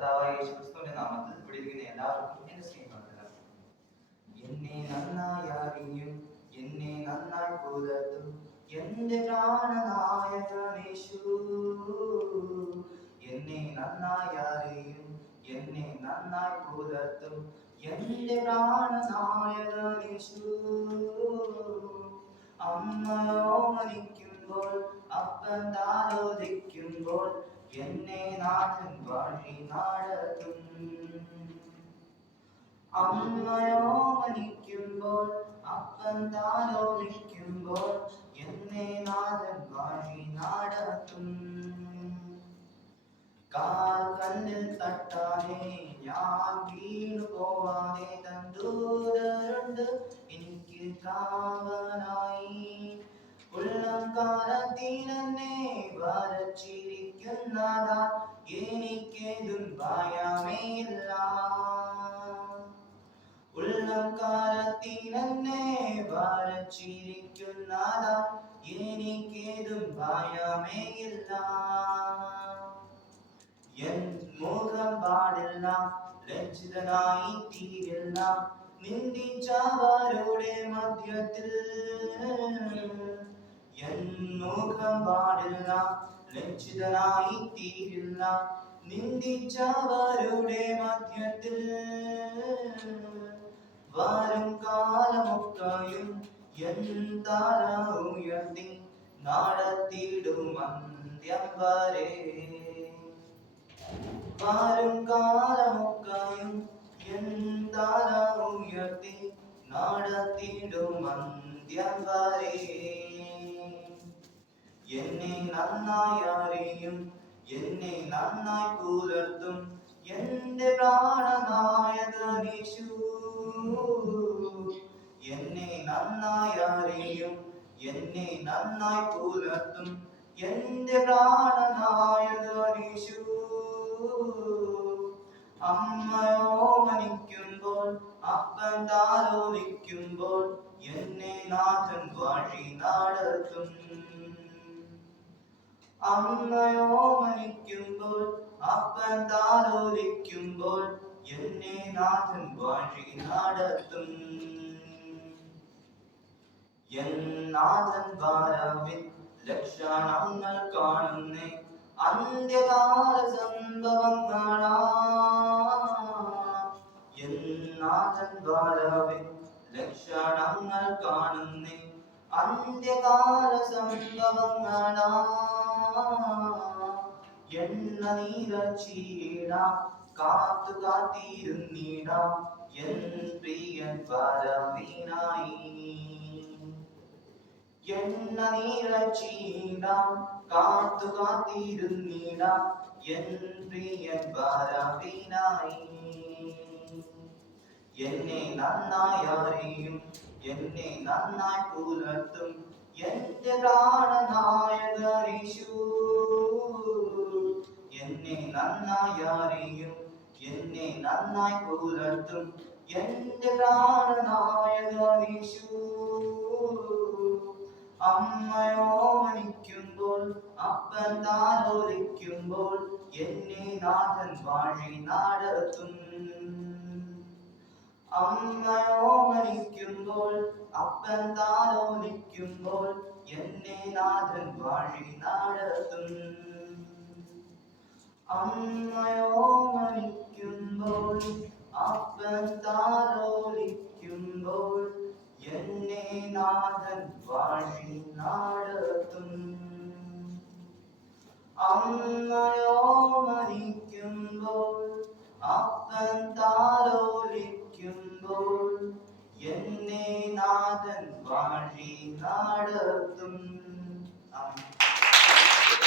കർത്താവായ യേശുക്രിസ്തുവിന്റെ നാമത്തിൽ വിളിക്കുന്ന എല്ലാവർക്കും എന്റെ സ്നേഹവന്ദനം. എന്നെ നന്നായി അറിയും, എന്നെ നന്നായി പുലർത്തും എന്റെ പ്രാണനായകനേശു. എന്നെ നന്നായി അറിയും, എന്നെ നന്നായി പുലർത്തും എന്റെ പ്രാണനായകനേശു. അമ്മയോ മരിക്കുമ്പോൾ അപ്പൻ താലോലിക്കുമ്പോൾ എന്നെ നാഥൻ വഴി നടത്തും. അമ്മയോ മരിക്കുമ്പോൾ അപ്പൻ താലോലിക്കുമ്പോൾ എന്നെ നാഥൻ വഴി നടത്തും. കാൽ കല്ലിൽ തട്ടാതെ ഞാൻ വീണു പോവാതെ തൻ ദൂതരുണ്ട് എനിക്ക് കാവലായി. ഉള്ളം കാലത്തിലെന്നെ വരച്ചിരിക്കുന്നതാ എനിക്കേതും ഭയമേയില്ല. ഉള്ളം കാലത്തിലെന്നെ വരച്ചിരിക്കുന്നതാ എനിക്കേതും ഭയമേയില്ല. എൻ മുഖം പാടില്ല, ലജ്ജിതനായി തീരില്ല നിന്ദിച്ചവരുടെ മധ്യത്തിൽ. എൻ മുഖം പാടില്ല, ലജ്ജിതനായി തീരില്ല നിന്ദിച്ചവരുടെ മധ്യത്തിൽ. വരും കാലമൊക്കെയും എൻ തല ഉയർത്തി നടത്തിയിടും അന്ത്യം വരെ. വരും കാലമൊക്കെയും എൻ തല ഉയർത്തി നടത്തിയിടും അന്ത്യം വരെ. എന്നെ നന്നായി അറിയും, എന്നെ നന്നായി പുലർത്തും എന്റെ പ്രാണനായകനേശു. എന്നെ നന്നായി അറിയും, എന്നെ നന്നായി പുലർത്തും എന്റെ പ്രാണനായകനേശു. അമ്മയോ മരിക്കുമ്പോൾ അപ്പൻ താലോലിക്കുമ്പോൾ എന്നെ നാഥൻ വഴി നടത്തും. അമ്മയോ മരിക്കുമ്പോൾ അപ്പൻ താലോലിക്കുമ്പോൾ എന്നെ നാഥൻ വഴി നടത്തും. എൻ നാഥൻ വരവിൻ ലക്ഷണങ്ങൾ കാണുന്നേ അന്ത്യകാല സംഭവങ്ങളാ. എൻ നാഥൻ വരവിൻ ലക്ഷണങ്ങൾ കാണുന്നേ അന്ത്യകാല സംഭവങ്ങളാ. എണ്ണ നീരച്ചിടാം, കാത്തു കാത്തിരുന്നിടാം എൻ പ്രിയൻ വരവിനായി. എണ്ണ നീരച്ചിടാം, കാത്തു കാത്തിരുന്നിടാം എൻ പ്രിയൻ വരവിനായി. എന്നെ നന്നായി അറിയും, എന്നെ നന്നായി പുലർത്തും എന്റെ പ്രാണനായകനേശു. എന്നെ നന്നായി അറിയും, എന്നെ നന്നായി പുലർത്തും എന്റെ പ്രാണനായകനേശു. അമ്മയോ മരിക്കുമ്പോൾ അപ്പൻ താലോലിക്കുമ്പോൾ എന്നെ നാഥൻ വഴി നടത്തും. അമ്മയോ മരിക്കുമ്പോൾ അപ്പൻ താലോലിക്കുമ്പോൾ എന്നെ നാഥൻ വഴി നടത്തും. അമ്മയോ മരിക്കുമ്പോൾ അപ്പൻ താലോലിക്കുമ്പോൾ എന്നെ നാഥൻ വഴി നടത്തും. അമ്മയോ മരിക്കുമ്പോൾ അപ്പൻ താലോലിക്കുമ്പോൾ എന്നെ നാഥൻ വഴി നടത്തും. ആമേൻ.